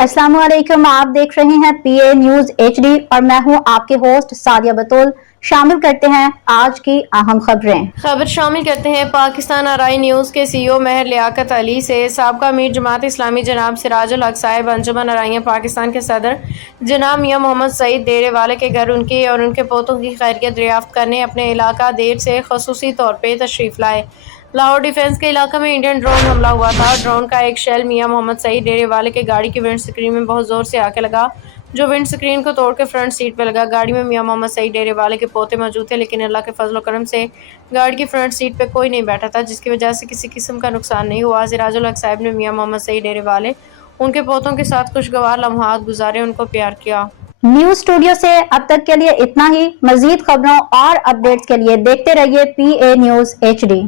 अस्सलाम वालेकुम। आप देख रहे हैं पीए न्यूज एचडी और मैं हूं आपके होस्ट सादिया बतूल। शामिल करते हैं आज की अहम खबर शामिल करते हैं पाकिस्तान आरआई न्यूज़ के सीईओ महर लियाकत अली से। साबका अमीर जमात इस्लामी जनाब सिराजुल हक साहिब अंजुमन आराइयां पाकिस्तान के सदर जनाब मियां मोहम्मद सईद डेरे वाले के घर उनकी और उनके पोतों की खैरियत दरियाफ्त करने अपने इलाका देर से खसूसी तौर पर तशरीफ लाए। लाहौर डिफेंस के इलाके में इंडियन ड्रोन हमला हुआ था। ड्रोन का एक शेल मियां मोहम्मद सईद डेरे वाले के गाड़ी की विंड स्क्रीन में बहुत जोर से आके लगा, जो विंड स्क्रीन को तोड़ के फ्रंट सीट पे लगा। गाड़ी में मियां मोहम्मद सईद डेरे वाले के पोते मौजूद थे, लेकिन अल्लाह के फजल करम से गाड़ी की फ्रंट सीट पे कोई नहीं बैठा था, जिसकी वजह से किसी किस्म का नुकसान नहीं हुआ। सिराजुल हक साहब ने मियां मोहम्मद सईद डेरे वाले उनके पोतों के साथ खुशगवार लम्हात गुजारे, उनको प्यार किया। न्यूज स्टूडियो से अब तक के लिए इतना ही। मजीद खबरों और अपडेट्स के लिए देखते रहिए पीए न्यूज एचडी।